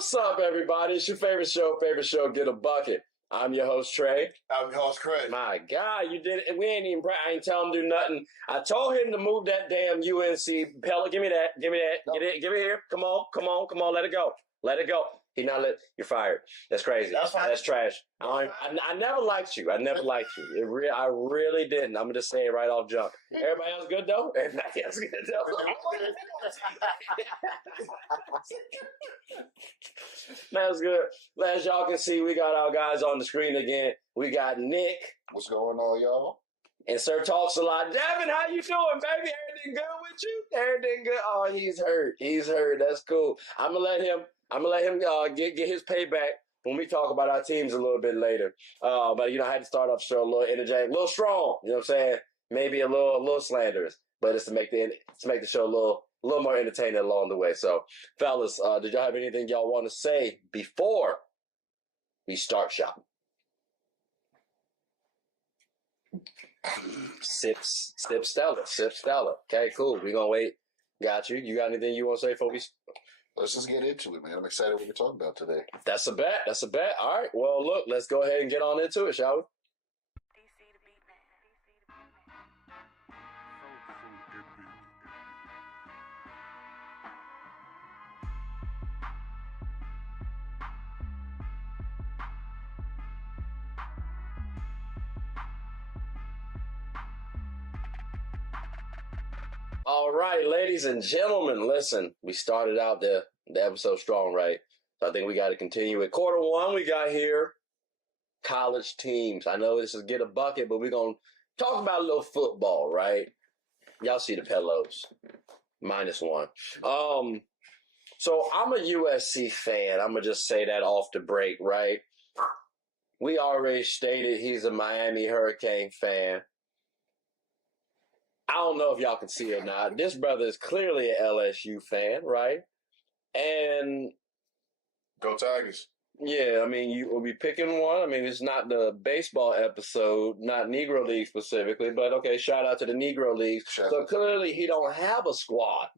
What's up, everybody? It's your favorite show, Get a Bucket. I'm your host, Tré. I'm your host, Chris. My God, you did it. We ain't even, I ain't tell him to do nothing. I told him to move that damn UNC pellet. Give me that. No. Give it here. Come on. Let it go. He not let, you're fired. That's crazy. That's fine. That's trash. I never liked you. I really didn't. I'm going to say it right off jump. Everybody else good, though? Everybody else good, though? That's good. As y'all can see, we got our guys on the screen again. We got Nick. What's going on, y'all? And Sir Talks a Lot. Devin, how you doing, baby? Everything good with you? Everything good? Oh, he's hurt. That's cool. I'm gonna let him get his payback when we talk about our teams a little bit later. But I had to start off the show a little energetic, a little strong. You know what I'm saying? Maybe a little slanderous, but it's to make the show a little more entertaining along the way. So, fellas, did y'all have anything y'all want to say before we start shop? Sip Stella. Okay, cool. We're gonna wait. Got you. You got anything you want to say before we? Let's just get into it, man. I'm excited what we're talking about today. That's a bet. All right. Well, look, let's go ahead and get on into it, shall we? All right, ladies and gentlemen, listen, we started out the episode strong, right? So I think we got to continue it. Quarter one, we got here college teams. I know this is Get a Bucket, but we're going to talk about a little football, right? Y'all see the pillows. -1. So I'm a USC fan. I'm going to just say that off the break, right? We already stated he's a Miami Hurricane fan. I don't know if y'all can see it or not. This brother is clearly an LSU fan, right? And go Tigers. Yeah, I mean, you will be picking one. I mean, it's not the baseball episode, not Negro League specifically, but okay, shout out to the Negro Leagues. So clearly he don't have a squad.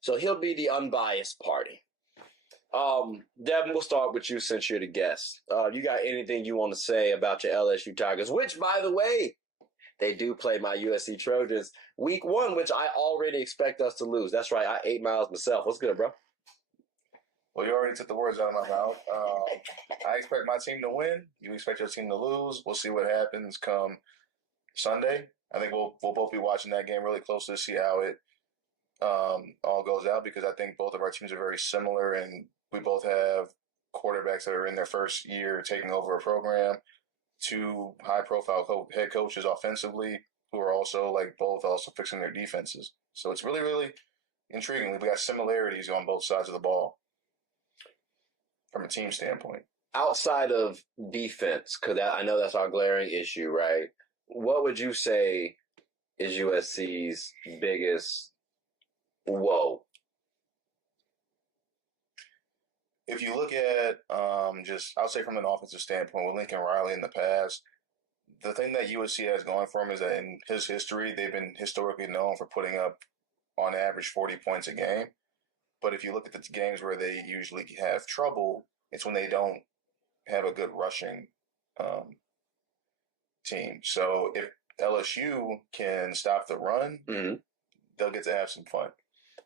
So he'll be the unbiased party. Devin, we'll start with you since you're the guest. You got anything you want to say about your LSU Tigers, which, by the way, they do play my USC Trojans week 1, which I already expect us to lose. That's right. I 8 miles myself. What's good, bro? Well, you already took the words out of my mouth. I expect my team to win. You expect your team to lose. We'll see what happens come Sunday. I think we'll both be watching that game really closely to see how it all goes out, because I think both of our teams are very similar, and we both have quarterbacks that are in their first year taking over a program. 2 high-profile head coaches offensively who are also fixing their defenses. So it's really, really intriguing. We got similarities on both sides of the ball from a team standpoint. Outside of defense, because I know that's our glaring issue, right? What would you say is USC's biggest woe? If you look at I'll say from an offensive standpoint, with Lincoln Riley in the past, the thing that USC has going for him is that in his history, they've been historically known for putting up, on average, 40 points a game. But if you look at the games where they usually have trouble, it's when they don't have a good rushing team. So if LSU can stop the run, they'll get to have some fun.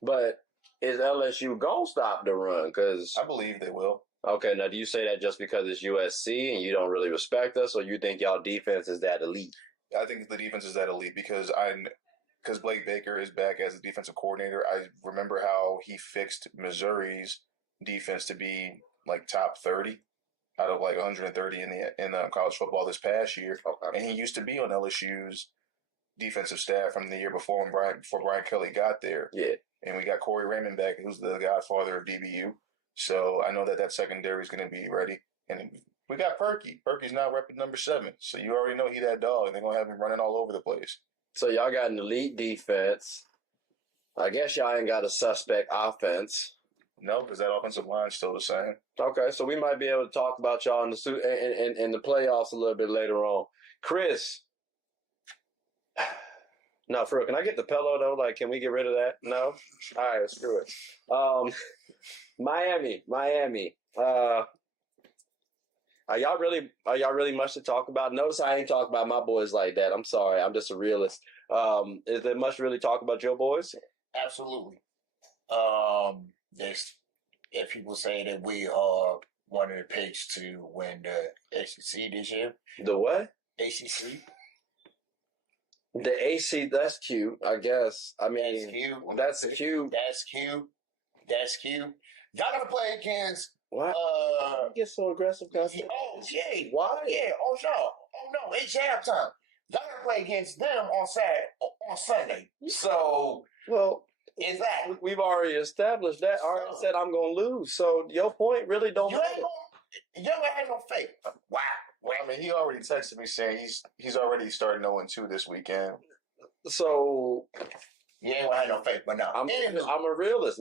But is LSU going to stop the run? Because I believe they will. Okay, now do you say that just because it's USC and you don't really respect us, or you think y'all defense is that elite? I think the defense is that elite because Blake Baker is back as a defensive coordinator. I remember how he fixed Missouri's defense to be like top 30 out of like 130 in college football this past year. Okay. And he used to be on LSU's defensive staff from the year before before Brian Kelly got there. Yeah. And we got Corey Raymond back, who's the godfather of DBU. So I know that secondary is going to be ready. And we got Perky. Perky's now repping number 7. So you already know he that dog. And they're going to have him running all over the place. So y'all got an elite defense. I guess y'all ain't got a suspect offense. No, because that offensive line's still the same. Okay, so we might be able to talk about y'all in the playoffs a little bit later on. Chris. No, for real, can I get the pillow, though? Like, can we get rid of that? No? All right, screw it. Miami. Are y'all really much to talk about? Notice I ain't talking about my boys like that. I'm sorry. I'm just a realist. Is there much to really talk about your boys? Absolutely. There's if people say that we are one of the picks to win the ACC this year. The what? ACC. The AC. That's cute. I guess. I mean, that's cute. That's cute. That's cute. That's cute. Y'all gotta play against. Why? You get so aggressive, Cosby? Oh yeah. Why? Yeah. Oh no. It's jam time. Y'all gotta play against them on Sunday. So well. Exactly. We've already established that. I already said I'm going to lose. So your point really don't matter. You ain't had no faith. Wow. Well, I mean, he already texted me saying he's already starting 0-2 this weekend. So you ain't gonna have no faith, but no. I'm a realist.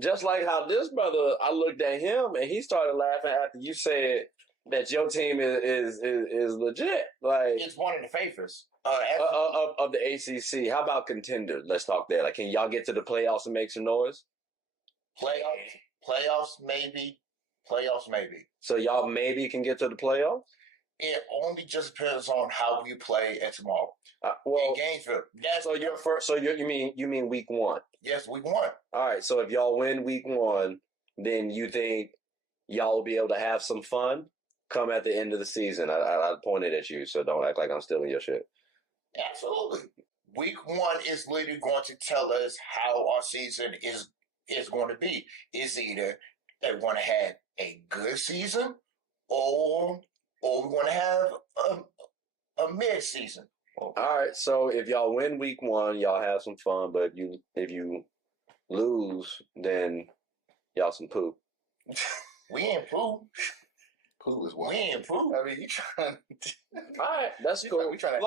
Just like how this brother, I looked at him and he started laughing after you said that your team is legit. Like it's one of the favorites. Of the ACC. How about contenders? Let's talk there. Like, can y'all get to the playoffs and make some noise? Playoffs, maybe. So y'all maybe can get to the playoffs? It only just depends on how we play at tomorrow. Well, in Gainesville. You mean week 1? Yes, week 1. All right. So if y'all win week 1, then you think y'all will be able to have some fun come at the end of the season. I pointed at you, so don't act like I'm stealing your shit. Absolutely. Week 1 is literally going to tell us how our season is going to be. It's either they want to have a good season or we want to have a mid-season. All right. So if y'all win week 1, y'all have some fun. But if you lose, then y'all some poop. We ain't poop. Pooh is wild. We ain't poop. I mean, you trying. All right, that's cool. We trying to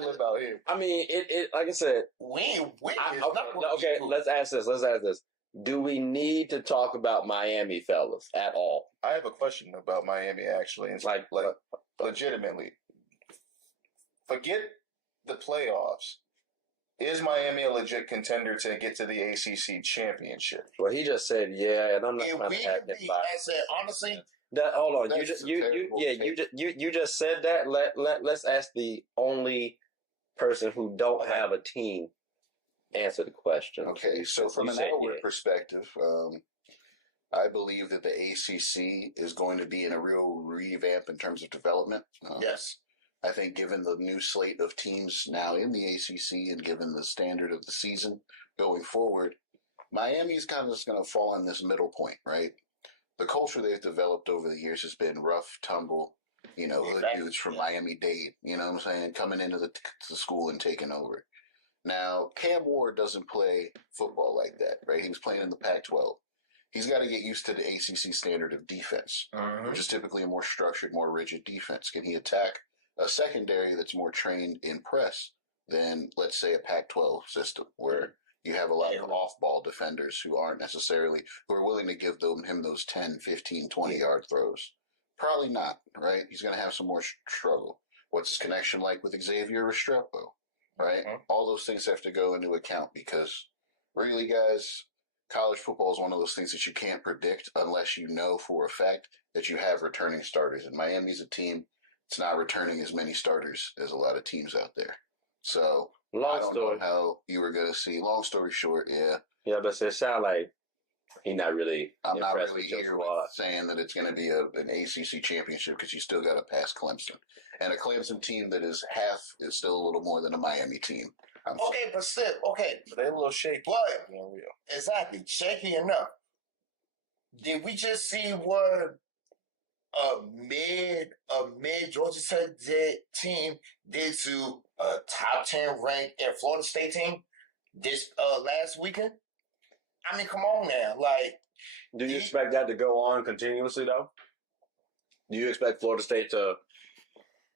live out here. I mean, it. Like I said, okay. Let's ask this. Do we need to talk about Miami, fellas, at all? I have a question about Miami, actually. It's like legitimately. Forget the playoffs. Is Miami a legit contender to get to the ACC championship? Well, he just said yeah, and I'm not trying to add that by. I said honestly. Hold on, you just said that. Let's ask the only person who don't have a team answer the question. Okay, so from an outward perspective, I believe that the ACC is going to be in a real revamp in terms of development. Yes. I think given the new slate of teams now in the ACC and given the standard of the season going forward, Miami's kind of just going to fall in this middle point, right? The culture they've developed over the years has been rough, tumble, hood dudes from Miami-Dade, you know what I'm saying, coming into the school and taking over. Now, Cam Ward doesn't play football like that, right? He was playing in the Pac-12. He's got to get used to the ACC standard of defense, which is typically a more structured, more rigid defense. Can he attack a secondary that's more trained in press than, let's say, a Pac-12 system where you have a lot of off-ball defenders who are willing to give him those 10, 15, 20-yard throws? Probably not, right? He's going to have some more struggle. What's his connection like with Xavier Restrepo, right? All those things have to go into account because, really, guys, college football is one of those things that you can't predict unless you know for a fact that you have returning starters. And Miami's a team that's not returning as many starters as a lot of teams out there. So I don't know how you were going to see. Long story short, yeah. Yeah, but it sounds like he's not really. I'm not really here saying that it's going to be an ACC championship because you still got to pass Clemson. And a Clemson team that is still a little more than a Miami team. But they're a little shaky. But exactly, shaky enough. Did we just see what a mid Georgia Tech team did to a top 10 ranked Florida State team this last weekend? I mean, come on now. Like, do you expect that to go on continuously though? Do you expect Florida State to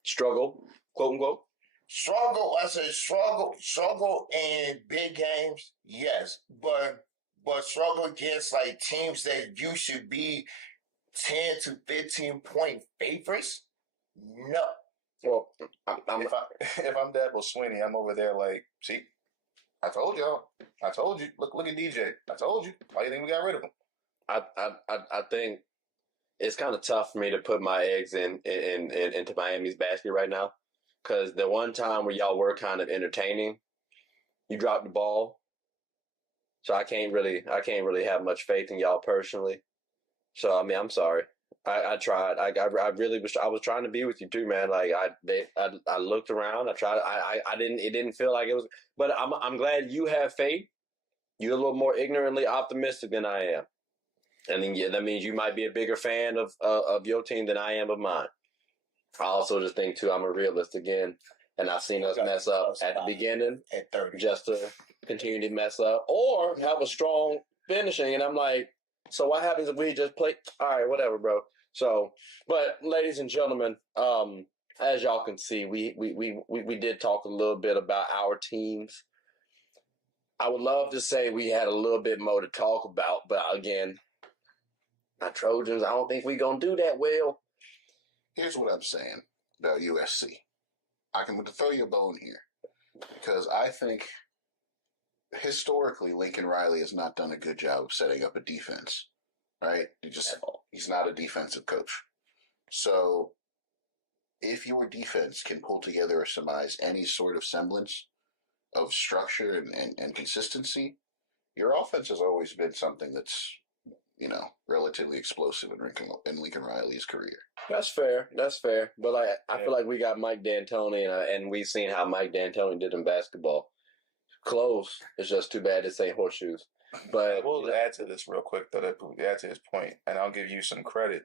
struggle, quote unquote? Struggle. I say struggle in big games, yes, but struggle against like teams that you should be 10 to 15 point favorites? No. Well, if I'm Dabo Swinney, I'm over there like, see, I told y'all. I told you. Look at DJ. I told you. Why do you think we got rid of him? I think it's kind of tough for me to put my eggs into Miami's basket right now, because the one time where y'all were kind of entertaining, you dropped the ball. So I can't really have much faith in y'all personally. So I mean, I'm sorry. I tried. I really was trying to be with you too, man. Like I looked around. I tried. I didn't. It didn't feel like it was. But I'm glad you have faith. You're a little more ignorantly optimistic than I am, and then that means you might be a bigger fan of your team than I am of mine. I also just think too, I'm a realist again, and I've seen us mess up at the beginning at 30. just to continue to mess up or have a strong finishing. And I'm like, so what happens if we just play? All right, whatever, bro. So, but ladies and gentlemen, as y'all can see, we did talk a little bit about our teams. I would love to say we had a little bit more to talk about, but again, my Trojans, I don't think we're going to do that well. Here's what I'm saying about USC. I can throw you a bone here because I think historically Lincoln Riley has not done a good job of setting up a defense, right? He's not a defensive coach. So if your defense can pull together or surmise any sort of semblance of structure and consistency, your offense has always been something that's, relatively explosive in Lincoln Riley's career. That's fair. But I feel like we got Mike D'Antoni, and we've seen how Mike D'Antoni did in basketball. Close. It's just too bad this ain't horseshoes. But we'll add to this real quick, though, to add to his point, and I'll give you some credit.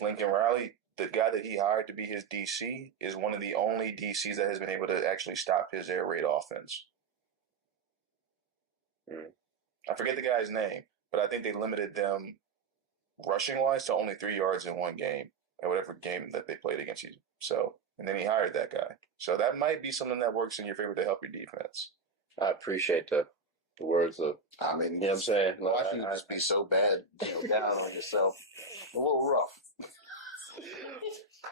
Lincoln Riley, the guy that he hired to be his DC, is one of the only DCs that has been able to actually stop his air raid offense. I forget the guy's name, but I think they limited them rushing-wise to only 3 yards in one game, at whatever game that they played against you. So, and then he hired that guy. So that might be something that works in your favor to help your defense. I appreciate the words of. I mean, you know what I'm saying? Watching you just be so bad, down on yourself, a little rough.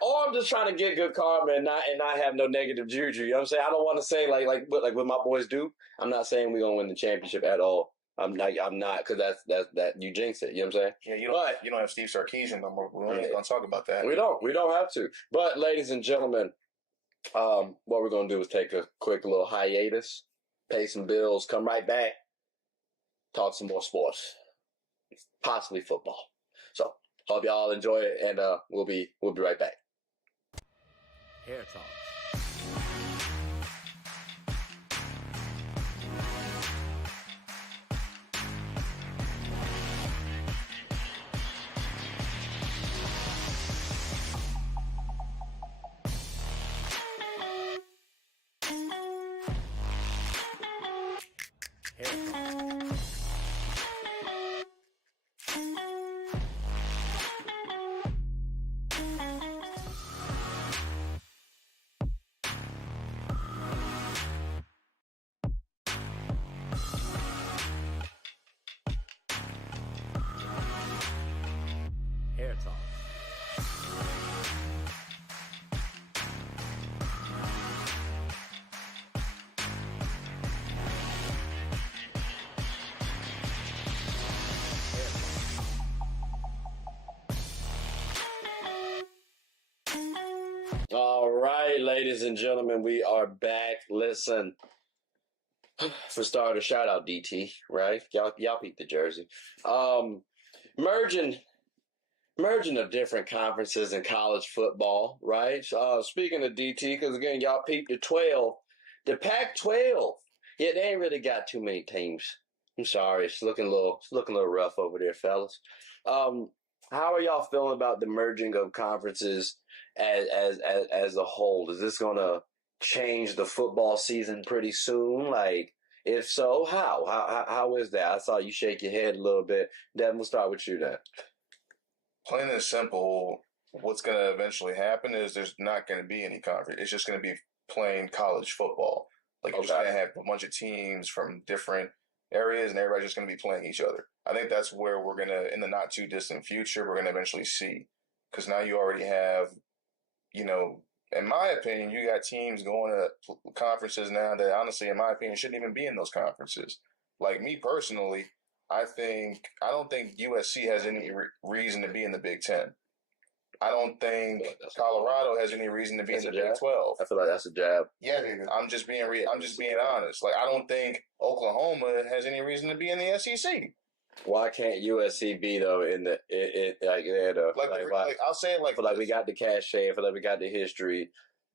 Or I'm just trying to get good karma and not have no negative juju. You know what I'm saying? I don't want to say like what my boys do. I'm not saying we're gonna win the championship at all. I'm not, because that's you jinx it. You know what I'm saying? Yeah, you don't have Steve Sarkisian no more. We're not gonna talk about that. We don't have to. But ladies and gentlemen, what we're gonna do is take a quick little hiatus, pay some bills, come right back, talk some more sports, possibly football. So hope y'all enjoy it, and we'll be right back. Hair Talk. Hair Talk. All right, ladies and gentlemen, we are back. Listen, for starters, shout out DT, right? Y'all peep the jersey. Merging of different conferences in college football, right? Speaking of DT, because again, y'all peeped the 12, the Pac-12. Yeah, they ain't really got too many teams. I'm sorry, it's looking a little rough over there, fellas. How are y'all feeling about the merging of conferences as a whole? Is this gonna change the football season pretty soon? Like, if so, how is that? I saw you shake your head a little bit. Devin, we'll start with you then. Plain and simple, what's going to eventually happen is there's not going to be any conference. It's just going to be plain college football. Like, you're just going to have a bunch of teams from different areas, and everybody's just going to be playing each other. I think that's where we're going to, in the not too distant future, we're going to eventually see. Because now you already have, in my opinion, you got teams going to conferences now that honestly, in my opinion, shouldn't even be in those conferences. Like me personally, I don't think USC has any reason to be in the Big Ten. I don't think Colorado has any reason to be in the Big 12. I feel like that's a jab. Yeah, nigga. I'm just being honest. Like, I don't think Oklahoma has any reason to be in the SEC. Why can't USC be though in the I'll say it like I feel like we got the cachet. I feel like we got the history.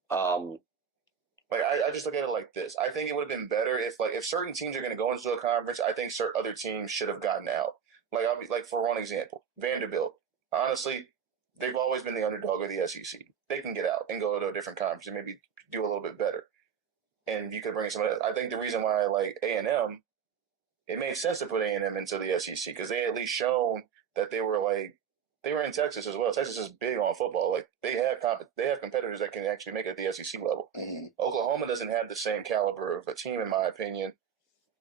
Like I just look at it like this. I think it would have been better if certain teams are going to go into a conference. I think certain other teams should have gotten out. Like I'll be like for one example, Vanderbilt. Honestly, they've always been the underdog of the SEC. They can get out and go to a different conference and maybe do a little bit better. And you could bring some. I think the reason why I like A&M, it made sense to put A&M into the SEC because they at least shown that they were in Texas as well. Texas is big on football. Like they have competitors that can actually make it at the SEC level. Mm-hmm. Oklahoma doesn't have the same caliber of a team, in my opinion,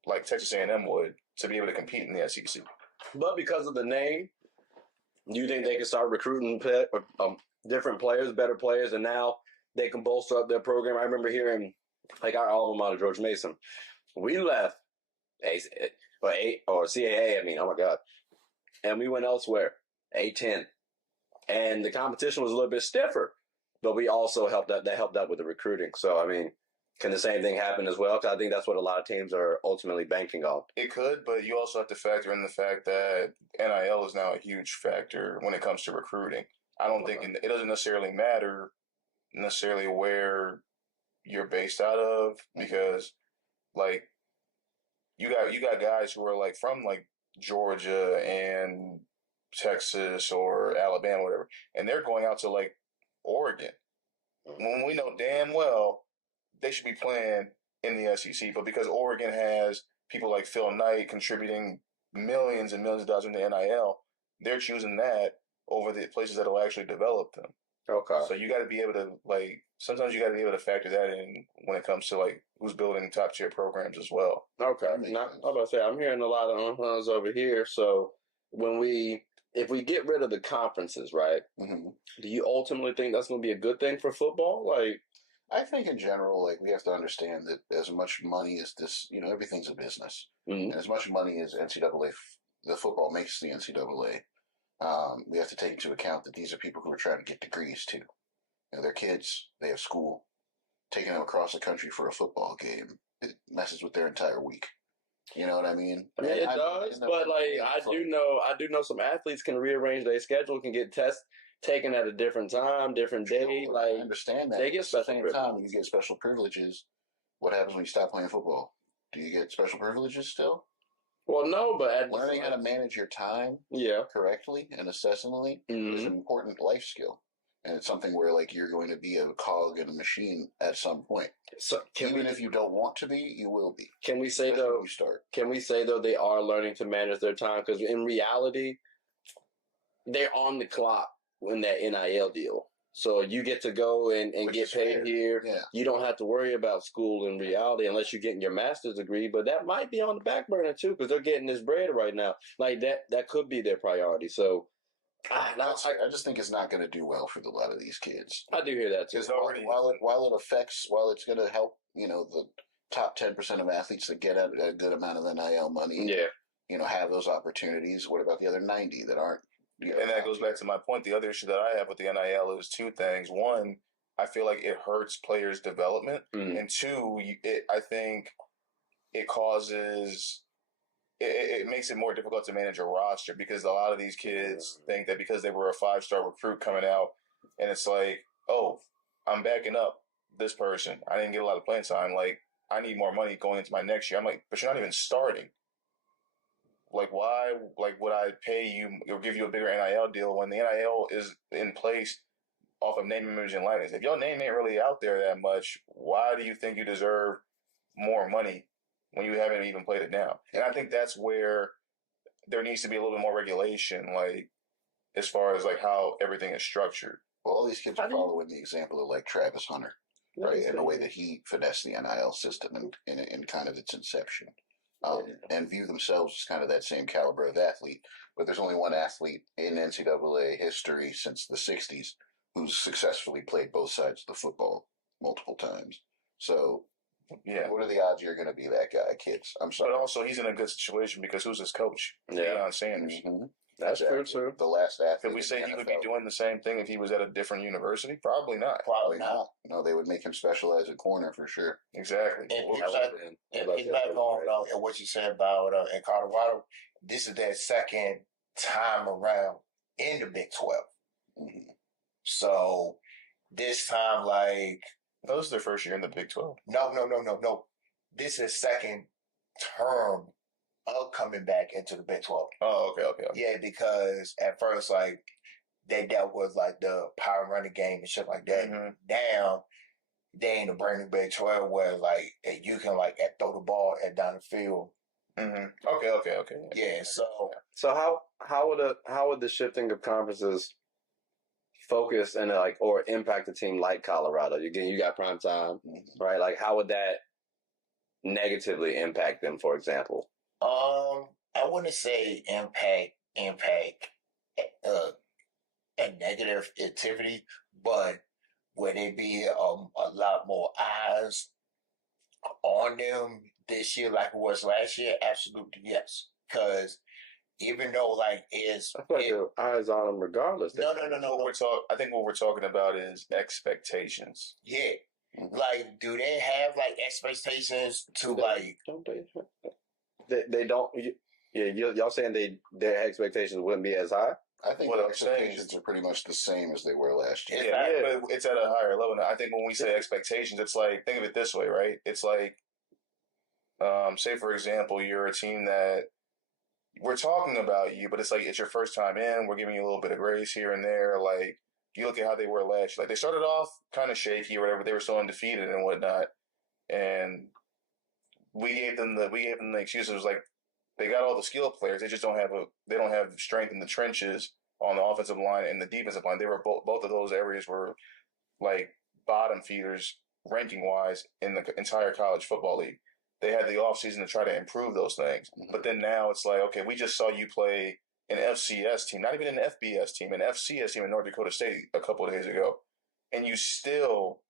like Texas A&M would to be able to compete in the SEC. But because of the name, do you think they can start recruiting different players, better players, and now they can bolster up their program? I remember hearing like our alma mater, George Mason. We left CAA. I mean, oh my God, and we went elsewhere. A10, and the competition was a little bit stiffer, but we also helped out with the recruiting. So I mean, can the same thing happen as well? Because I think that's what a lot of teams are ultimately banking on. It could, but you also have to factor in the fact that NIL is now a huge factor when it comes to recruiting. I don't think it doesn't necessarily matter where you're based out of because like you got guys who are like from like Georgia and Texas or Alabama, whatever, and they're going out to like Oregon when we know damn well they should be playing in the SEC, but because Oregon has people like Phil Knight contributing millions and millions of dollars into NIL, they're choosing that over the places that will actually develop them. Okay. So you got to be able to sometimes you got to be able to factor that in when it comes to like who's building top tier programs as well. Okay. Now, I was about to say I'm hearing a lot of unhuns over here. So if we get rid of the conferences, right? Mm-hmm. Do you ultimately think that's going to be a good thing for football? Like, I think in general, like we have to understand that as much money as this, everything's a business, mm-hmm. and as much money as NCAA, the football makes the NCAA. We have to take into account that these are people who are trying to get degrees too. They're kids. They have school. Taking them across the country for a football game, it messes with their entire week. You know what I mean? I mean, it does, but like I do know some athletes can rearrange their schedule, can get tests taken at a different time, different day. Sure, like I understand that. They get special at the same time, when you get special privileges, what happens when you stop playing football? Do you get special privileges still? Well, no, but learning how to manage your time correctly and assessingly is an important life skill. And it's something where like you're going to be a cog in a machine at some point. So if you don't want to be, you will be. Can we say Especially though? When you start. Can we say though they are learning to manage their time? Because in reality, they're on the clock in that NIL deal. So you get to go and get paid fair. here. Yeah. You don't have to worry about school in reality unless you're getting your master's degree. But that might be on the back burner too because they're getting this bread right now. Like that could be their priority. So. I just think it's not going to do well for a lot of these kids. I do hear that too. Because while it's going to help, the top 10% of athletes that get a good amount of NIL money, have those opportunities. What about the other 90 that aren't? And that goes back to my point. The other issue that I have with the NIL is two things. One, I feel like it hurts players' development, and two, I think it causes. It makes it more difficult to manage a roster because a lot of these kids think that because they were a 5-star recruit coming out, and it's like, oh, I'm backing up this person. I didn't get a lot of playing time. Like, I need more money going into my next year. I'm like, but you're not even starting. Like, why? Like, would I pay you or give you a bigger NIL deal when the NIL is in place off of name, image, and likeness? If your name ain't really out there that much, why do you think you deserve more money when you haven't even played it down? And I think that's where there needs to be a little bit more regulation, like as far as like how everything is structured. Well, all these kids are following the example of like Travis Hunter, right? And the way that he finessed the NIL system in kind of its inception, and view themselves as kind of that same caliber of athlete. But there's only one athlete in NCAA history since the 60s who's successfully played both sides of the football multiple times. So Yeah. What are the odds you're going to be that guy, kids? I'm sorry. But also, he's in a good situation because who's his coach? Yeah. Deion Sanders. Mm-hmm. That's true, too. The last athlete. Could we say in the he would be NFL. doing the same thing if he was at a different university? Probably not. Probably not. No, they would make him specialize at corner for sure. Exactly. And Well, piggyback on what you said about in Colorado, this is their second time around in the Big 12. Mm-hmm. So this time, like, no, this is their first year in the Big 12. no. This is second term of coming back into the Big 12. Oh, okay. Yeah, because at first, like, they dealt with, like, the power running game and shit like that. Mm-hmm. Now, they in the brand new Big 12 where, like, you can, like, throw the ball down the field. Mm-hmm. Okay. Yeah, So how would the shifting of conferences focus and or impact a team like Colorado? You got prime time, right? Like, how would that negatively impact them, for example? I wouldn't say impact a negative activity, but would it be a lot more eyes on them this year like it was last year? Absolutely yes. Because even though like it's I feel like the eyes on them regardless. no. I think what we're talking about is expectations. Yeah. Like, do they have like expectations to like? Don't they don't. Yeah, y'all saying their expectations wouldn't be as high? I think What the I'm saying expectations are pretty much the same as they were last year. Yeah, but it's at a higher level. Now, I think when we say expectations, it's like, think of it this way, right? It's like, say for example, you're a team that we're talking about you, but it's like it's your first time in. We're giving you a little bit of grace here and there. Like, you look at how they were last year. Like, they started off kind of shaky or whatever. They were still undefeated and whatnot, and we gave them the excuses. It was like, they got all the skill players. They just don't have strength in the trenches on the offensive line and the defensive line. They were both of those areas were like bottom feeders ranking wise in the entire college football league. They had the offseason to try to improve those things. Mm-hmm. But then now it's like, okay, we just saw you play an FCS team, not even an FBS team, an FCS team in North Dakota State a couple of days ago. And you still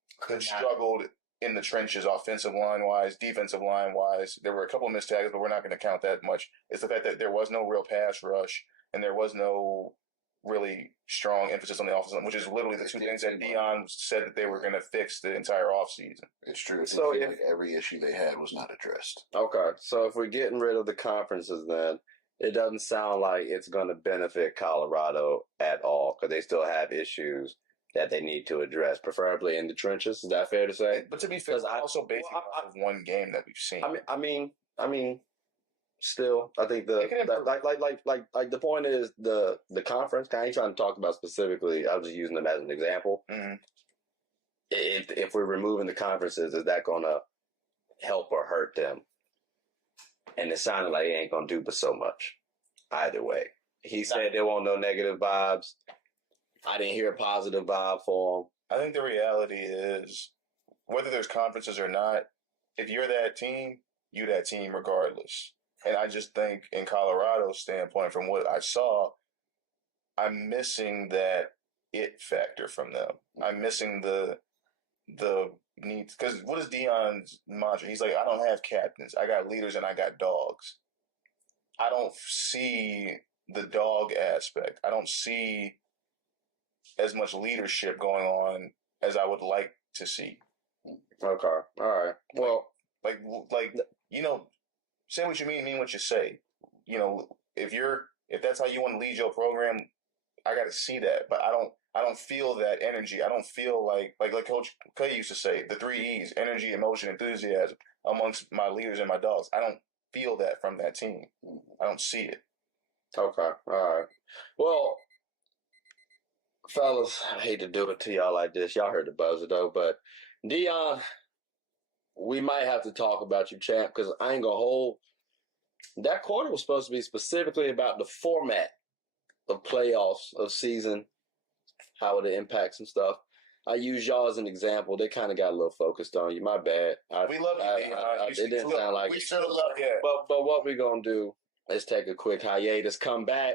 struggled in the trenches, offensive line wise, defensive line wise. There were a couple of missed tackles, but we're not going to count that much. It's the fact that there was no real pass rush and there was no really strong emphasis on the offensive line, which is literally the two things that Deion said that they were going to fix the entire offseason. It's true. So like every issue they had was not addressed. Okay, so if we're getting rid of the conferences, then it doesn't sound like it's going to benefit Colorado at all because they still have issues that they need to address, preferably in the trenches. Is that fair to say? But to be fair, also based off of one game that we've seen. I mean, still, I think the point is the conference. I ain't trying to talk about specifically. I was just using them as an example. Mm-hmm. If we're removing the conferences, is that going to help or hurt them? And it sounded like it ain't going to do but so much. Either way, he said there won't no negative vibes. I didn't hear a positive vibe for him. I think the reality is, whether there's conferences or not, if you're that team, you that team regardless. And I just think in Colorado's standpoint, from what I saw, I'm missing that it factor from them. I'm missing the need, because what is Deion's mantra? He's like, I don't have captains. I got leaders and I got dogs. I don't see the dog aspect. I don't see as much leadership going on as I would like to see. Okay. All right. Well, like say what you mean what you say. If that's how you want to lead your program, I got to see that. But I don't feel that energy. I don't feel like Coach Clay used to say, the 3 E's: energy, emotion, enthusiasm amongst my leaders and my dogs. I don't feel that from that team. I don't see it. Okay. All right. Well, fellas, I hate to do it to y'all like this. Y'all heard the buzzer though, but Deion, we might have to talk about you, champ, because I ain't gonna hold. That quarter was supposed to be specifically about the format of playoffs, of season, how it impacts some stuff. I use y'all as an example. They kind of got a little focused on you. My bad. We love you, Deion. It didn't sound like we should have loved it. But what we're gonna do is take a quick hiatus, come back,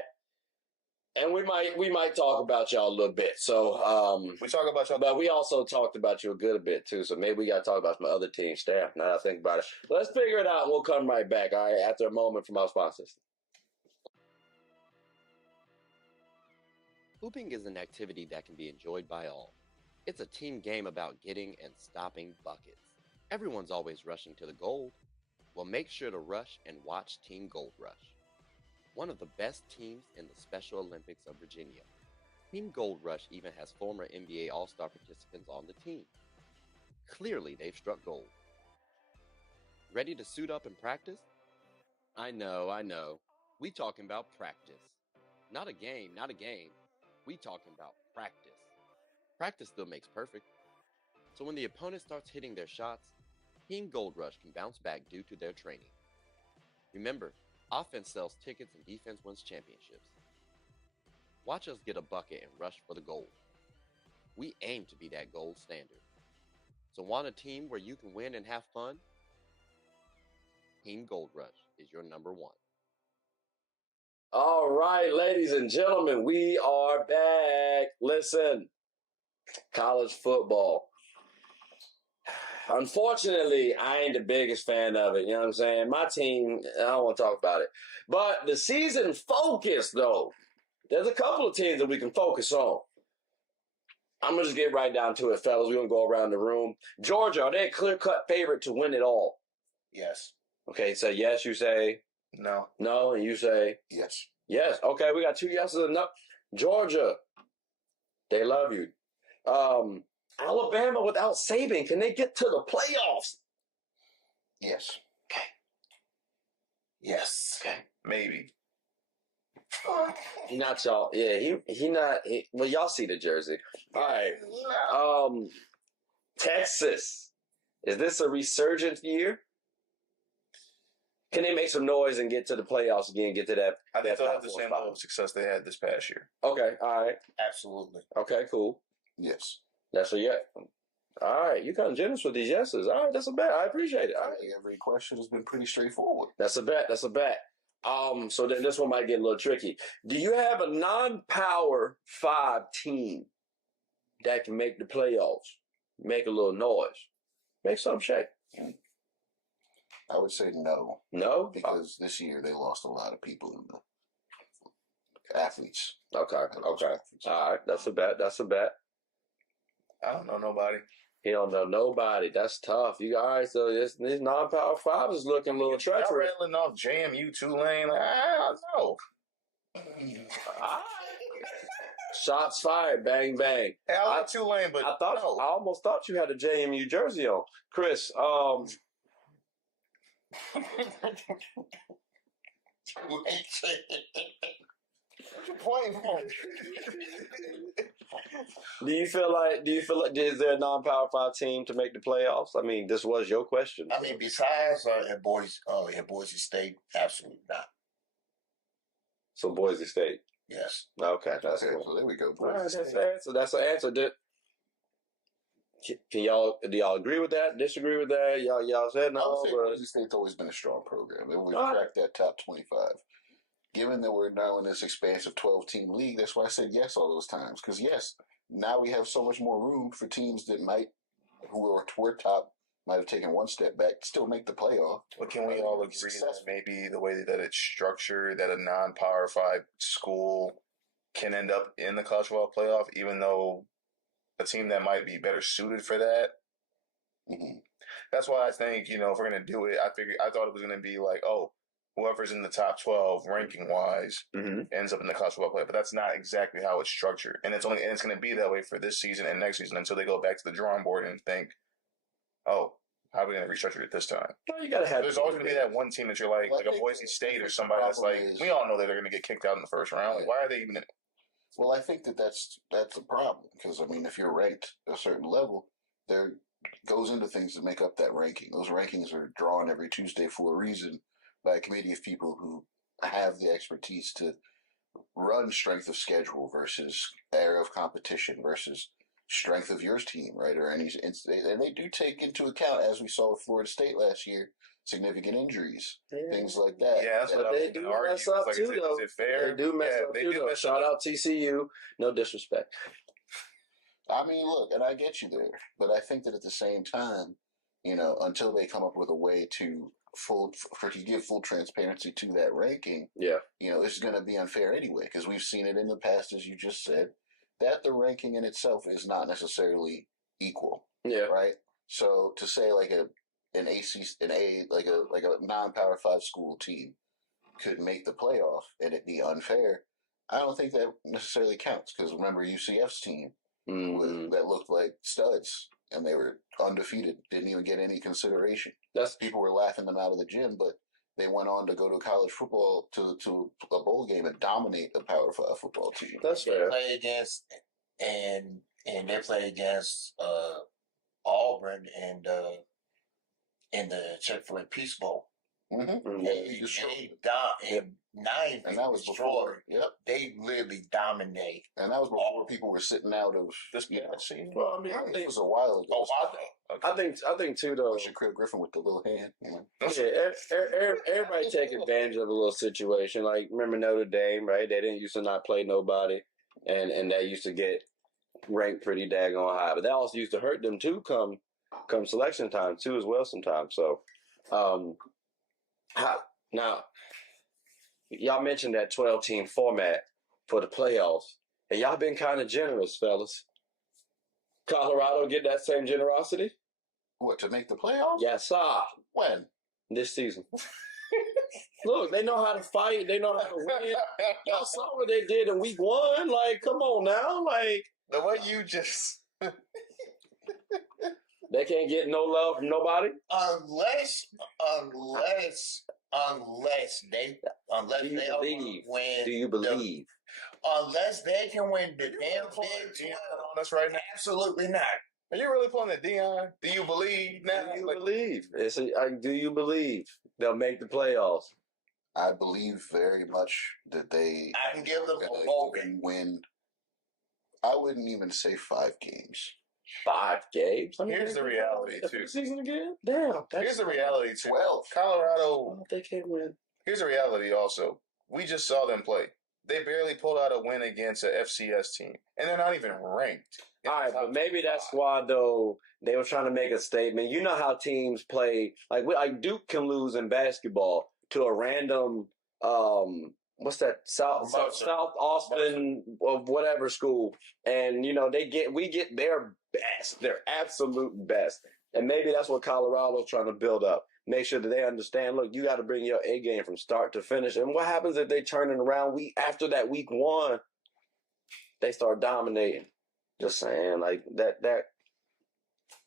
And we might talk about y'all a little bit. So We talk about y'all. but we also talked about you a good bit too. So maybe we got to talk about my other team staff. Now that I think about it, let's figure it out. And we'll come right back. All right, after a moment from our sponsors. Hooping is an activity that can be enjoyed by all. It's a team game about getting and stopping buckets. Everyone's always rushing to the gold. Well, make sure to rush and watch Team Gold Rush, one of the best teams in the Special Olympics of Virginia. Team Gold Rush even has former NBA All-Star participants on the team. Clearly, they've struck gold. Ready to suit up and practice? I know. We talking about practice. Not a game. We talking about practice. Practice still makes perfect. So when the opponent starts hitting their shots, Team Gold Rush can bounce back due to their training. Remember, offense sells tickets and defense wins championships. Watch us get a bucket and rush for the gold. We aim to be that gold standard. So want a team where you can win and have fun? Team Gold Rush is your number one. All right, ladies and gentlemen, we are back. Listen, college football. Unfortunately, I ain't the biggest fan of it. You know what I'm saying? My team, I don't want to talk about it. But the season focus, though, there's a couple of teams that we can focus on. I'm going to just get right down to it, fellas. We're going to go around the room. Georgia, are they a clear-cut favorite to win it all? Yes. Okay, so yes, you say No. no, and you say Yes. yes. Okay, we got two yeses and no. Georgia, they love you. Alabama without Saban, can they get to the playoffs? Yes. Yes. Okay. Maybe. Not y'all. Yeah, he not. Well, y'all see the jersey. All right. Texas, is this a resurgent year? Can they make some noise and get to the playoffs again? Get to that. I think that they'll top have the four same spot? level of success they had this past year. Okay. All right. Absolutely. Okay. Cool. Yes. That's a yeah. All right. You're kind of generous with these yeses. All right. That's a bet. I appreciate it. All right. Every question has been pretty straightforward. That's a bet. That's a bet. So then this one might get a little tricky. Do you have a non-power 5 team that can make the playoffs, make a little noise, make some shake? I would say no, No? because this year they lost a lot of people in the athletes. Okay. Okay. All right. That's a bet. That's a bet. I don't know nobody. He don't know nobody. That's tough. You all right? So these non-power 5s is looking a little Y'all treacherous. rattling off JMU, Tulane. Like, I don't know. Shots fired. Bang bang. Hey, I like Tulane, but I no. almost thought you had a JMU jersey on, Chris. What's your point? Do you feel like is there a non-power 5 team to make the playoffs? I mean, this was your question. I mean, besides at Boise State, absolutely not. So Boise State. Yes. Okay, that's Okay, cool. so there we go. All right, Boise that's State. the answer. That's the answer. Do y'all agree with that? Disagree with that? Y'all said I no. would say But Boise State's always been a strong program. And we've All right. cracked that top 25. Given that we're now in this expansive 12-team league, that's why I said yes all those times. Because, yes, now we have so much more room for teams that who were top, might have taken one step back, still make the playoff. But can we all agree that maybe the way that it's structured, that a non-Power 5 school can end up in the college football playoff, even though a team that might be better suited for that? Mm-hmm. That's why I think, if we're going to do it, I thought it was going to be like, whoever's in the top 12 ranking-wise ends up in the college football playoff. But that's not exactly how it's structured. And it's going to be that way for this season and next season until they go back to the drawing board and think, how are we going to restructure it this time? well, you gotta have. There's always going to be that one team that you're like a Boise State or somebody that's like, we all know that they're going to get kicked out in the first round. Like, why are they even in it? Well, I think that's a problem. Because, I mean, if you're ranked at a certain level, there goes into things that make up that ranking. Those rankings are drawn every Tuesday for a reason by a committee of people who have the expertise to run strength of schedule versus area of competition versus strength of your team, right? And they do take into account, as we saw with Florida State last year, significant injuries, things like that. Yeah, that's what But I was they going do to argue. mess up Like, too, though. Is it fair? They do mess up they too, do though. mess Shout up. out TCU. No disrespect. I mean, look, and I get you there, but I think that at the same time, until they come up with a way to give full transparency to that ranking, Yeah. it's going to be unfair anyway, because we've seen it in the past, as you just said, that the ranking in itself is not necessarily equal. Yeah. Right. So to say like a non-Power 5 school team could make the playoff and it be unfair, I don't think that necessarily counts, because remember UCF's team that looked like studs and they were undefeated, didn't even get any consideration. People were laughing them out of the gym, but they went on to go to college football to a bowl game and dominate a Power 5 football team. That's fair. They play against Auburn in the Chick-fil-A Peace Bowl. Mm-hmm. And that was before. Yep. They literally dominate. And that was before people were sitting out of this scene. Well, I mean, I think it was a while ago. I think too, though. Chris Griffin with the little hand. Yeah, everybody take advantage of a little situation. Like, remember Notre Dame, right? They didn't used to not play nobody, and they used to get ranked pretty daggone high. But that also used to hurt them too come selection time too as well sometimes. So, now y'all mentioned that 12-team format for the playoffs, and y'all been kind of generous, fellas. Colorado get that same generosity? What, to make the playoffs? Yes, sir. When? This season. Look, they know how to fight. They know how to win. Y'all saw what they did in week 1. Like, come on now. Like, the way you just... They can't get no love from nobody? Unless they win. Do you believe? Unless they can win the damn Big 12 on us right now. Absolutely not. Are you really pulling the Dion? Do you believe now? Do you believe? Do you believe they'll make the playoffs? I believe very much that they. I can give them a moment. Win. I wouldn't even say 5 games. 5 games? Here's the reality, too. Season again? Damn. Here's the reality, too. 12. Colorado. They can't win. Here's the reality, also. We just saw them play. They barely pulled out a win against an FCS team, and they're not even ranked. All right, but maybe that squad, though, they were trying to make a statement. You know how teams play. Like Duke can lose in basketball to a random, what's that, South Austin of whatever school. And, we get their best, their absolute best. And maybe that's what Colorado's trying to build up. Make sure that they understand, look, you got to bring your A game from start to finish. And what happens if they turn it around after that week 1, they start dominating? Just saying, like that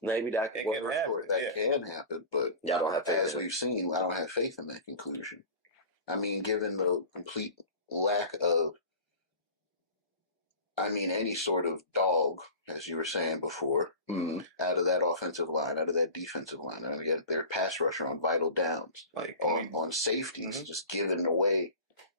maybe that can work. That can happen, but y'all don't have faith as we've seen, I don't have faith in that conclusion. I mean, given the complete lack of, any sort of dog, as you were saying before, out of that offensive line, out of that defensive line, get their pass rusher on vital downs, on safeties, just giving away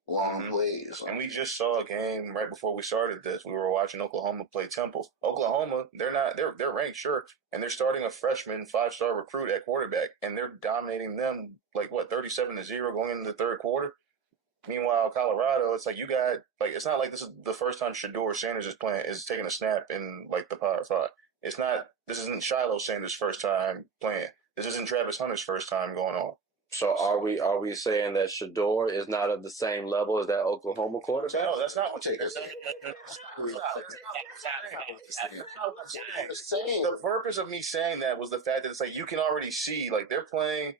long plays. And we just saw a game right before we started this. We were watching Oklahoma play Temple. Oklahoma, they're ranked, sure, and they're starting a freshman 5-star recruit at quarterback, and they're dominating them 37-0 going into the third quarter. Meanwhile, Colorado, it's like you got it's not like this is the first time Shedeur Sanders is taking a snap in the Power 5. It's not. This isn't Shiloh Sanders' first time playing. This isn't Travis Hunter's first time going on. So are we saying that Shedeur is not of the same level as that Oklahoma quarterback? No, that's not what you're saying. The purpose of me saying that was the fact that it's you can already see they're playing.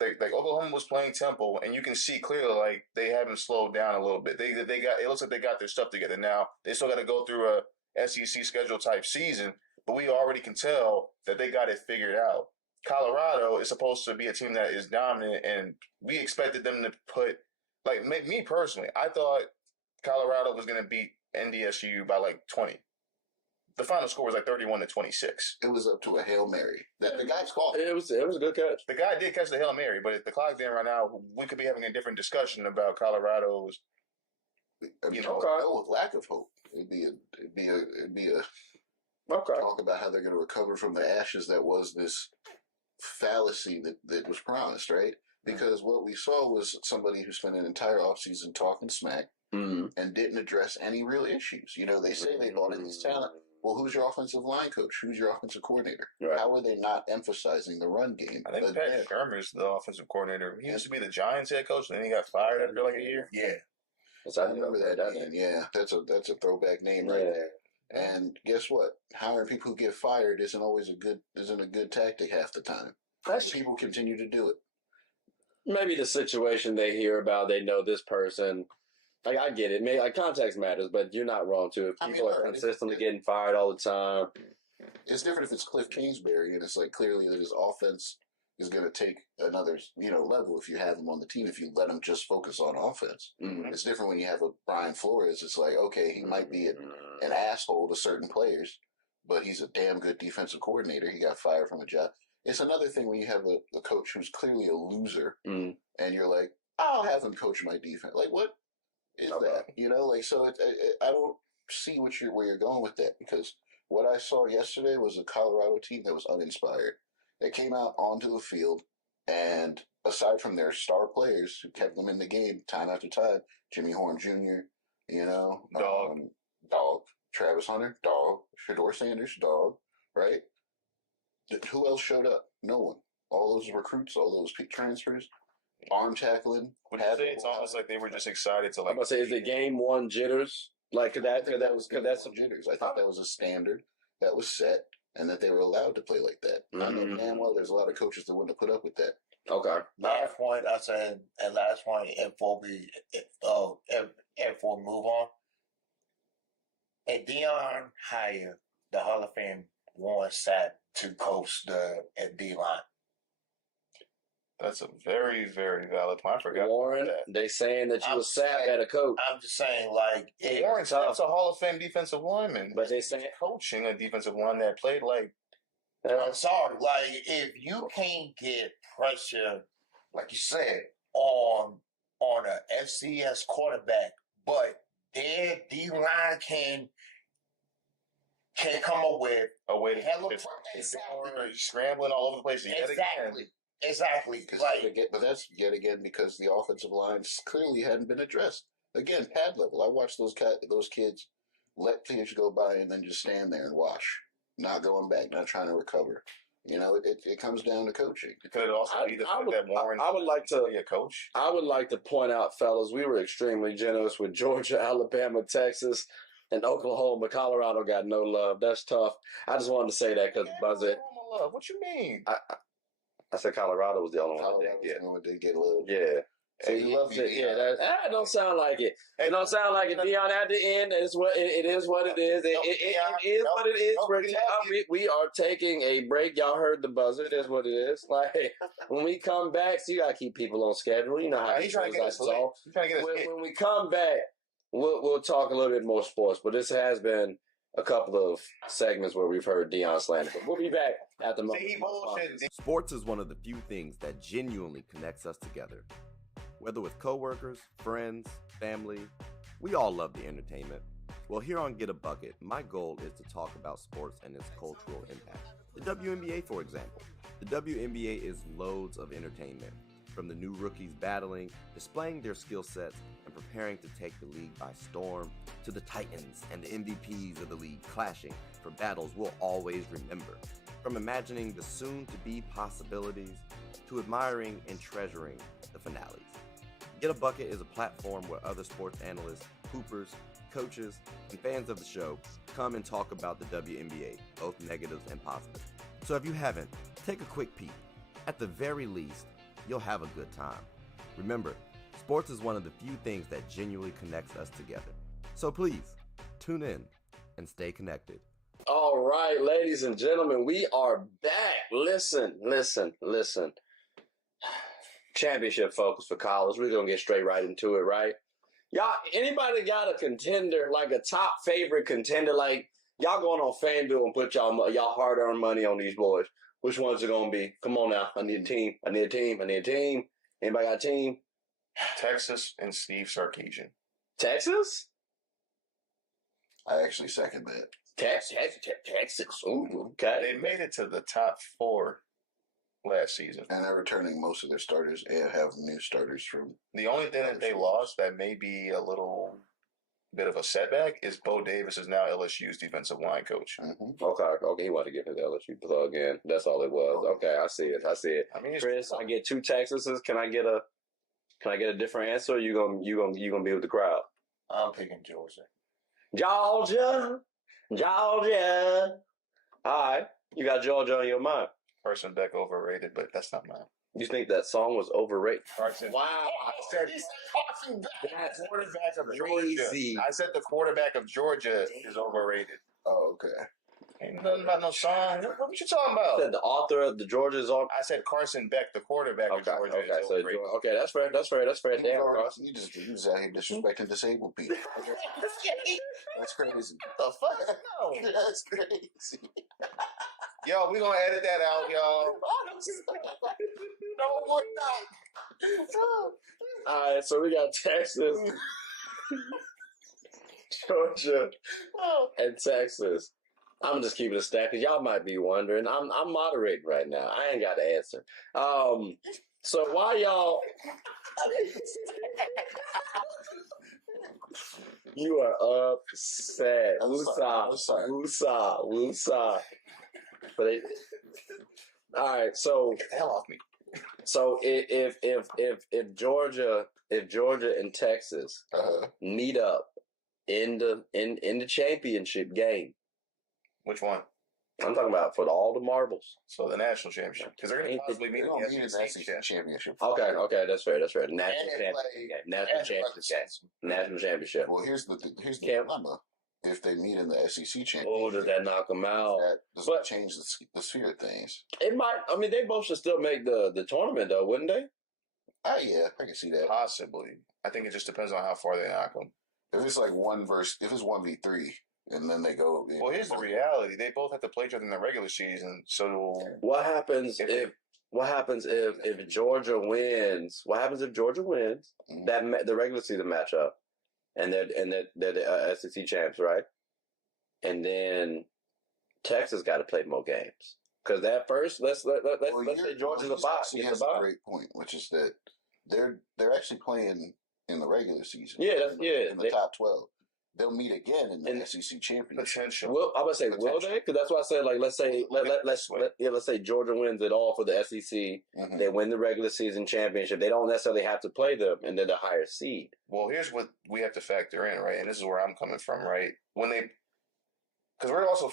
Oklahoma was playing Temple, and you can see clearly they haven't slowed down a little bit. They got it looks like they got their stuff together now. They still got to go through a SEC schedule type season, but we already can tell that they got it figured out. Colorado is supposed to be a team that is dominant, and we expected them to put me personally. I thought Colorado was going to beat NDSU by 20. The final score was 31-26. It was up to a Hail Mary that the guy caught. It was a good catch. The guy did catch the Hail Mary, but if the clock didn't run out, we could be having a different discussion about Colorado's. No lack of hope. It'd be a talk about how they're going to recover from the ashes that was this fallacy that was promised, right? Because what we saw was somebody who spent an entire offseason talking smack and didn't address any real issues. You know, they say they bought in this talent. Well, who's your offensive line coach? Who's your offensive coordinator? Right. How are they not emphasizing the run game? I think Pat Shermer's the offensive coordinator. He used to be the Giants head coach, and then he got fired after like a year. Yeah. I remember that name. Yeah, that's a throwback name right there. And guess what? Hiring people who get fired isn't a good tactic half the time. People continue to do it. Maybe the situation they hear about, they know this person. Like, I get it. Maybe, like, context matters, but you're not wrong, too. If people are consistently getting fired all the time. It's different if it's Cliff Kingsbury, and it's like clearly that his offense is going to take another, level if you have him on the team, if you let him just focus on offense. Mm-hmm. It's different when you have a Brian Flores. It's like, okay, he might be an asshole to certain players, but he's a damn good defensive coordinator. He got fired from a job. It's another thing when you have a coach who's clearly a loser, and you're like, I'll have him coach my defense. Like, what is that? So I don't see where you're going with that, because what I saw yesterday was a Colorado team that was uninspired. They came out onto the field, and aside from their star players who kept them in the game time after time, Jimmy Horn Jr., dog, Travis Hunter, dog, Shedeur Sanders, dog, right? Who else showed up? No one. All those recruits, all those transfers, arm tackling. Would you say it's almost like they were just excited to, like... I'm going to say, is it game one jitters? Like, that's some jitters. I thought that was a standard that was set, and that they were allowed to play like that. I know damn well there's a lot of coaches that wouldn't have put up with that. Okay. Last point, I said, and last point, before we move on, and Deion hired the Hall of Fame Warren Sapp to coach the D-line. That's a very, very valid point. I forgot Warren, that. They saying that you was Sapp at a coach. I'm just saying, like... Warren Sapp's a Hall of Fame defensive lineman. But they saying... Coaching a defensive line that played like... I'm sorry. Like, if you can't get pressure, like you said, on a FCS quarterback, but their D-line can come up with a way to scrambling all over the place. Exactly. But that's yet again because the offensive line clearly hadn't been addressed. Again, pad level. I watched those kids let players go by and then just stand there and watch, not going back, not trying to recover. It comes down to coaching. Could it also be the fact that Warren I would like to be a coach? I would like to point out, fellas, we were extremely generous with Georgia, Alabama, Texas, and Oklahoma. Colorado got no love. That's tough. I just wanted to say that because Buzzer. What you mean? I said Colorado was the only one that didn't get love. Yeah. Hey, love you, that don't sound like it. It don't sound like it. Deion at the end, it is what it is. What it is. It is what it is. We are taking a break. Y'all heard the buzzer. It is what it is. Like, when we come back, so you gotta keep people on schedule. You know how he's trying to get us when we come back, we'll talk a little bit more sports. But this has been a couple of segments where we've heard Deion slander. But we'll be back at the moment. Sports is one of the few things that genuinely connects us together. Whether with coworkers, friends, family, we all love the entertainment. Well, here on Get a Bucket, my goal is to talk about sports and its cultural impact. The WNBA, for example. The WNBA is loads of entertainment. From the new rookies battling, displaying their skill sets, and preparing to take the league by storm, to the Titans and the MVPs of the league clashing for battles we'll always remember. From imagining the soon-to-be possibilities, to admiring and treasuring the finales. Get a Bucket is a platform where other sports analysts, hoopers, coaches, and fans of the show come and talk about the WNBA, both negatives and positives. So if you haven't, take a quick peek. At the very least, you'll have a good time. Remember, sports is one of the few things that genuinely connects us together. So please, tune in and stay connected. All right, ladies and gentlemen, we are back. Listen. Championship focus for college. We're going to get straight right into it, right? Y'all, anybody got a contender, like a top favorite contender? Like, y'all going on FanDuel and put y'all hard-earned money on these boys. Which ones are going to be? Come on now. I need a team. Anybody got a team? Texas and Steve Sarkisian. Texas? I actually second that. Texas. Ooh, okay. They made it to the top 4 last season. And they're returning most of their starters and have new starters from. The only thing that they lost that may be a little bit of a setback is Bo Davis is now LSU's defensive line coach. Mm-hmm. Okay, he wanted to get his LSU plug in. That's all it was. Okay, I see it. I mean, Chris, I get 2 Texases. Can I get a different answer? Or you gonna be with the crowd? I'm picking Georgia. Georgia. All right, you got Georgia on your mind. Carson Beck overrated, but that's not mine. You think that song was overrated? Carson. Wow, I said Carson Beck. that's Quarterback of crazy. Georgia. I said the quarterback of Georgia is overrated. Oh, okay. Ain't nothing about no song. What you talking about? Said the author of the Georgia's on. I said Carson Beck, the quarterback of Georgia, is So overrated. okay, that's fair. Damn, Carson. You just out here disrespecting disabled people. That's crazy. The fuck? No. That's crazy. Yo, we gonna edit that out, y'all. No, we're not. All right, so we got Texas, Georgia, and Texas. I'm just keeping it stacked because y'all might be wondering. I'm moderating right now. I ain't got the answer. So why y'all? You are upset. Woosah. But all right, so Get the hell off me. So if Georgia and Texas meet up in the championship game, Which one? I'm talking about for all the marbles. So the national championship, because they're going to possibly meet They in don't the need an SEC SEC championship. Okay, that's fair. National And championship. National championship. Well, here's the Cam? dilemma. If they meet in the SEC championship, Oh, does that knock them out? that doesn't change the sphere of things. It might. I mean, they both should still make the tournament, though, wouldn't they? Oh yeah, I can see that. Possibly. I think it just depends on how far they knock them. If it's like if it's 1v3, and then they go. Well, here's the reality: they both have to play each other in the regular season. So What happens if Georgia wins? What happens if Georgia wins Mhm. the regular season matchup, and they're the SEC champs, right? And then Texas got to play more games because that first let's say Georgia's a bye. He has a great point, which is that they're actually playing in the regular season. Yeah, in the top 12. They'll meet again in the SEC championship. potential. I'm gonna say will they? Because that's why I said like let's say Georgia wins it all for the SEC. Mhm. They win the regular season championship. They don't necessarily have to play them, and they're the higher seed. Well, here's what we have to factor in, right? And this is where I'm coming from, right? Because we're also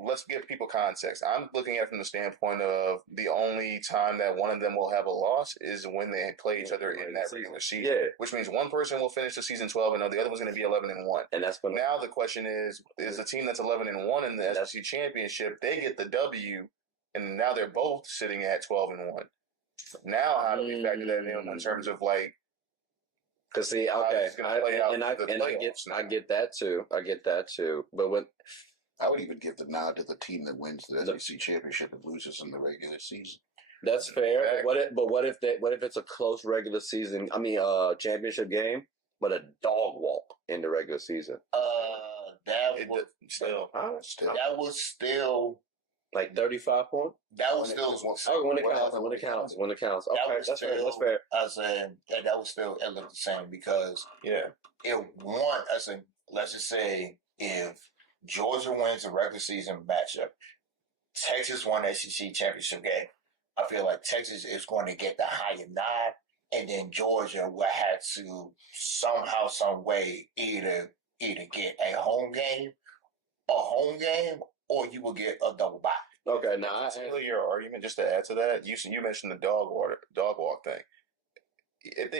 let's give people context. I'm looking at it from the standpoint of the only time that one of them will have a loss is when they play each other in that regular season. Yeah. Which means one person will finish the season 12 and the other one's going to be 11-1. And that's when Now the question is the team that's 11-1 in the SEC championship, they get the W, and now they're both sitting at 12-1. Now, how do we factor that in terms of like? Because see, okay, I get that too. But when I would even give the nod to the team that wins the SEC championship and loses in the regular season. that's fair. But what if it's a close regular season? I mean, championship game, but a dog walk in the regular season. That was still Like 35 points. That was still When it counts. Okay, that's fair. I said that was still it looked the same because let's just say if Georgia wins the regular season matchup, Texas won the SEC championship game, I feel like Texas is going to get the higher nod, and then Georgia will have to somehow, some way either get a home game, or you will get a double bye. Okay, now your argument, just to add to that, you mentioned the dog walk thing.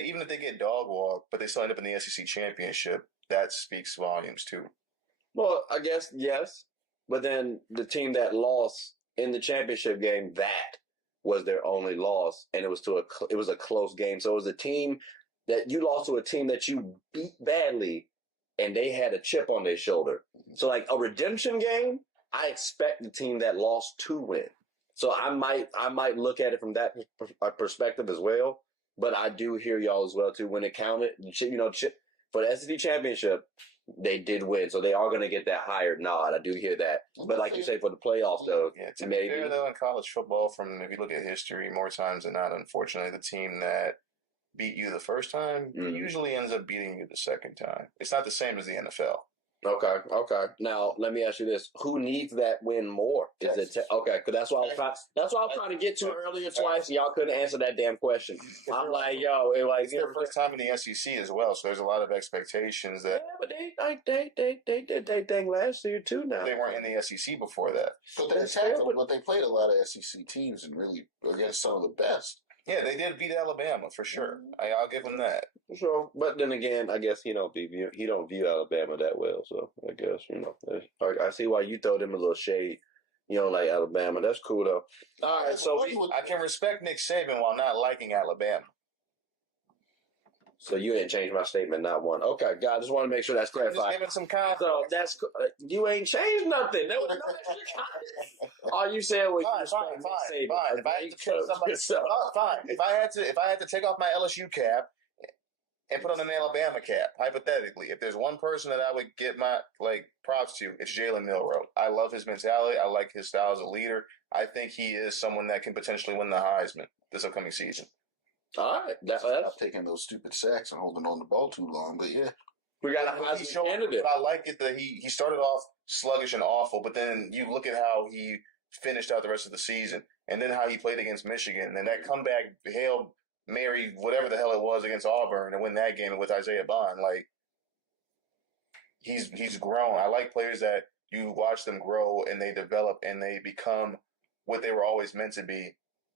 Even if they get dog walk, but they still end up in the SEC championship, that speaks volumes too. Well, I guess yes, but then the team that lost in the championship game, that was their only loss, and it was a close game. So it was a team that you lost to a team that you beat badly, and they had a chip on their shoulder. So like a redemption game, I expect the team that lost to win. So I might look at it from that perspective as well. But I do hear y'all as well too. When it counted, for the SEC championship, they did win, so they are going to get that higher nod. I do hear that. But like you say, for the playoffs, though, Yeah, to be maybe. fair, though, in college football, if you look at history, more times than not, unfortunately, the team that beat you the first time usually ends up beating you the second time. It's not the same as the NFL. Okay. Now let me ask you this: who needs that win more? Is it okay? Because that's what I was trying to get to earlier twice. Y'all couldn't answer that damn question. I'm like, yo, It's their first time in the SEC as well, so there's a lot of expectations that. Yeah, but they did their thing last year too. Now they weren't in the SEC before that. But they played a lot of SEC teams and really against some of the best. Yeah, they did beat Alabama for sure. I'll give them that. Sure, but then again, I guess he don't view Alabama that well. So I guess I see why you throw them a little shade. You don't like Alabama. That's cool though. All right, so I can respect Nick Saban while not liking Alabama. So you ain't changed my statement, not one. Okay, God, just want to make sure that's clarified. Just giving some context. So that's you ain't changed nothing. There was no extra context. All you said was fine. If I had to choose somebody, fine. If I had to take off my LSU cap and put on an Alabama cap, hypothetically, if there's one person that I would get my props to, it's Jalen Milroe. I love his mentality. I like his style as a leader. I think he is someone that can potentially win the Heisman this upcoming season. All right, Stop taking those stupid sacks and holding on the ball too long. But yeah, we got a Heisman candidate. I like it that he started off sluggish and awful, but then you look at how he finished out the rest of the season, and then how he played against Michigan, and that comeback, Hail Mary, whatever the hell it was against Auburn, and win that game with Isaiah Bond. He's grown. I like players that you watch them grow and they develop and they become what they were always meant to be.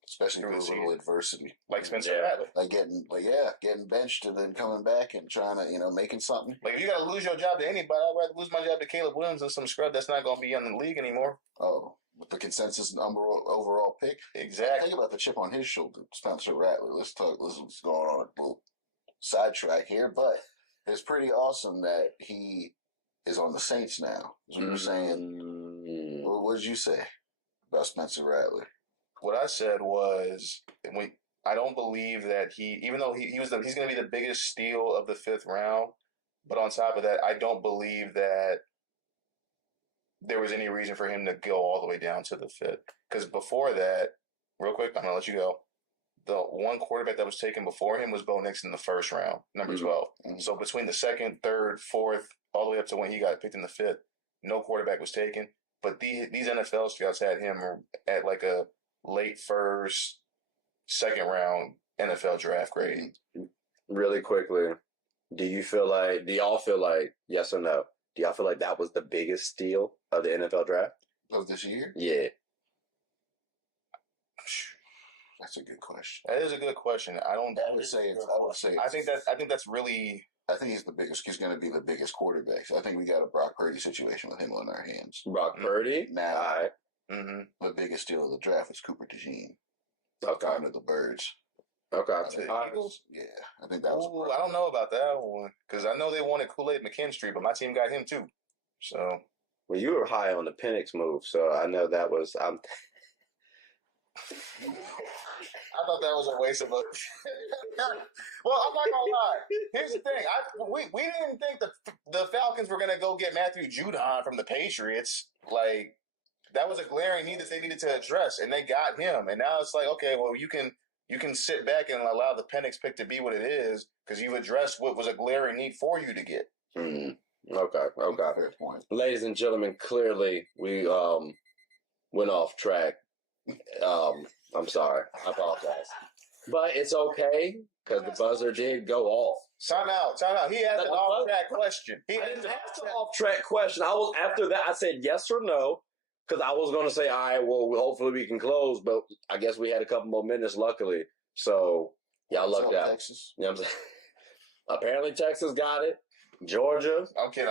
Especially through a little adversity, like Spencer Rattler, getting benched and then coming back and trying to making something. If you got to lose your job to anybody, I'd rather lose my job to Caleb Williams than some scrub that's not going to be in the league anymore. Oh, with the consensus number overall pick, exactly. Think about the chip on his shoulder, Spencer Rattler. Let's talk. This is going on a little sidetrack here, but it's pretty awesome that he is on the Saints now. That's what you're saying. What did you say about Spencer Rattler? What I said was, I don't believe that even though he's going to be the biggest steal of the fifth round, but on top of that, I don't believe that there was any reason for him to go all the way down to the fifth. Because before that, real quick, I'm going to let you go. The one quarterback that was taken before him was Bo Nix in the first round, number 12. Mm-hmm. So between the second, third, fourth, all the way up to when he got picked in the fifth, no quarterback was taken. But these NFL scouts had him at a late first, second round NFL draft grade. Really quickly, do y'all feel like, yes or no, do y'all feel like that was the biggest steal of the NFL draft? Of this year? Yeah. That's a good question. That is a good question. I would say I think that's really. I think he's the biggest. He's going to be the biggest quarterback. So I think we got a Brock Purdy situation with him on our hands. Brock Purdy? Now, all right. The biggest steal of the draft was Cooper DeJean. Okay. Under the Birds. Okay. Eagles? Yeah, I think that was. I don't know about that one because I know they wanted Kool-Aid McKinstry, but my team got him too. So. Well, you were high on the Penix move, so I know that was. I thought that was a waste of a. Well, I'm not gonna lie. Here's the thing: we didn't think the Falcons were gonna go get Matthew Judon from the Patriots. That was a glaring need that they needed to address, and they got him. And now it's okay, well, you can sit back and allow the Penix pick to be what it is because you've addressed what was a glaring need for you to get. Mm-hmm. Okay. Fair point. Ladies and gentlemen, clearly we went off track. I'm sorry. I apologize. But it's okay because the buzzer did go off. Time out. He asked an off-track question. I didn't ask an off-track question. After that, I said yes or no because I was going to say, all right, well, hopefully we can close. But I guess we had a couple more minutes, luckily. So, y'all lucked out. Texas? You know what I'm saying? Apparently, Texas got it. Georgia. I'm kidding.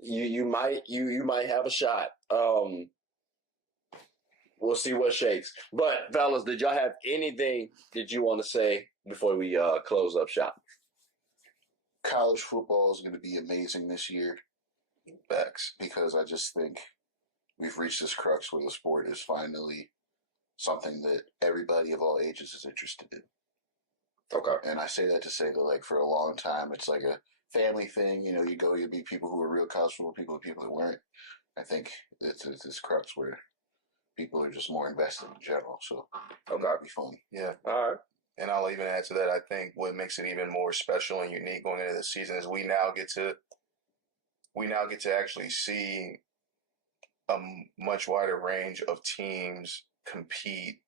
You might have a shot. We'll see what shakes. But, fellas, did y'all have anything that you want to say before we close up shop? College football is going to be amazing this year. Facts. Because I just think we've reached this crux where the sport is finally something that everybody of all ages is interested in. Okay. And I say that to say that, for a long time, it's family thing. You know, you meet people who are real college football people, people who weren't. I think it's this crux where people are just more invested in general. So that'd be fun. Yeah. All right. And I'll even add to that, I think what makes it even more special and unique going into this season is we now get to actually see a much wider range of teams compete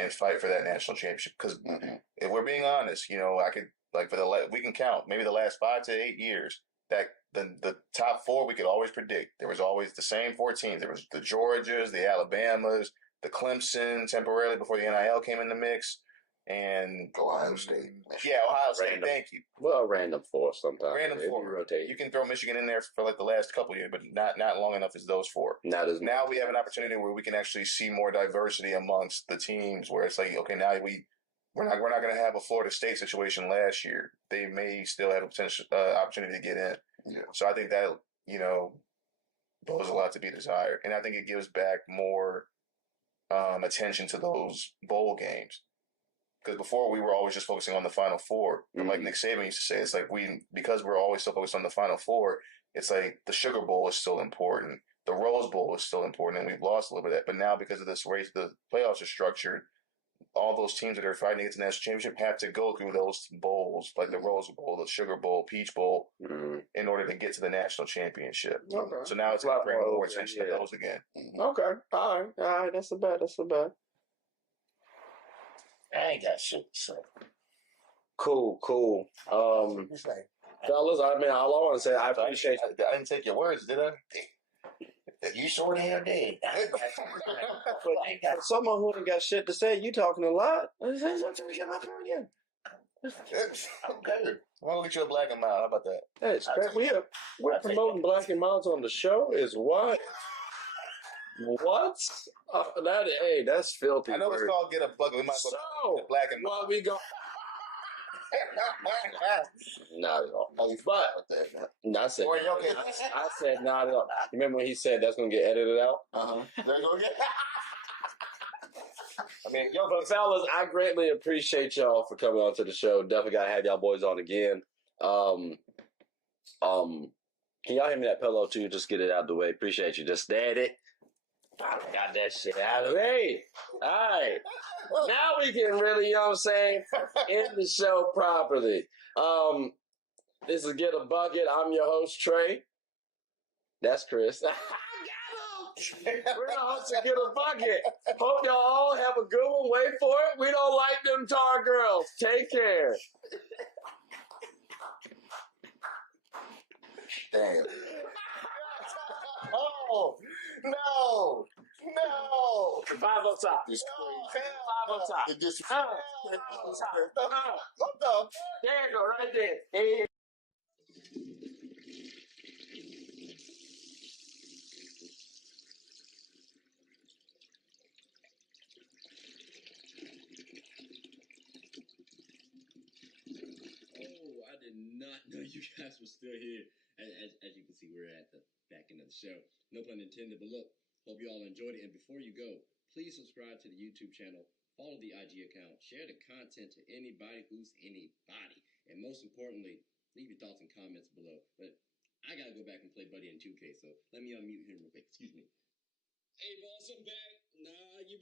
and fight for that national championship. Because if we're being honest, you know, we can count maybe the last 5 to 8 years that the top four we could always predict. There was always the same 4 teams. There was the Georgias, the Alabamas, the Clemson temporarily before the NIL came in the mix. And Ohio State. Yeah, Ohio State. Random. Thank you. Well, random four sometimes. Random four. Rotate. You can throw Michigan in there for like the last couple of years, but not long enough as those 4. Not as now we have an opportunity where we can actually see more diversity amongst the teams. Where it's like, okay, now we're not going to have a Florida State situation last year. They may still have a potential opportunity to get in. Yeah. So I think that there's a lot to be desired, and I think it gives back more attention to those bowl games. Because before we were always just focusing on the Final Four. And like Nick Saban used to say, it's like because we're always so focused on the Final Four, it's like the Sugar Bowl is still important. The Rose Bowl is still important, and we've lost a little bit of that. But now because of this race, the playoffs are structured. All those teams that are fighting to get to the national championship have to go through those bowls, like the Rose Bowl, the Sugar Bowl, Peach Bowl, in order to get to the national championship. Okay. So now it's going to bring more attention to those again. Okay. All right. That's a bet. I ain't got shit to say. Cool. It's like, Fellas, I mean, all I want to say, I appreciate you. I didn't take your words, did I? you sure the hell did. For someone who ain't got shit to say, you talking a lot. I'm get my phone again. Okay. We'll get you a black and mild. How about that? Hey, we're promoting black and miles on the show. Is what? What? That's filthy. I know it's called get a bucket. We might as well get black and mild. Well, we go. Not at all. But I said, I said not at all. Remember when he said that's gonna get edited out? They're gonna get. I mean, But fellas, I greatly appreciate y'all for coming on to the show. Definitely gotta have y'all boys on again. Can y'all hand me that pillow too? Just get it out of the way. Appreciate you. Just stand it. I got that shit out of the way. All right. Now we can really, you know what I'm saying, end the show properly. This is Get a Bucket. I'm your host, Tré. That's Chris. I got him. We're the hosts of Get a Bucket. Hope y'all all have a good one. Wait for it. We don't like them tar girls. Take care. Damn. Oh, no. 5 up top. It's No, 5 up top. It just. What the? There you go, right there. Hey. Oh, I did not know you guys were still here. As you can see, we're at the back end of the show. No pun intended, but look, hope you all enjoyed it. And before you go, please subscribe to the YouTube channel, follow the IG account, share the content to anybody who's anybody. And most importantly, leave your thoughts and comments below. But I got to go back and play Buddy in 2K, so let me unmute him real quick. Excuse me. Hey, boss, I'm back. Nah, you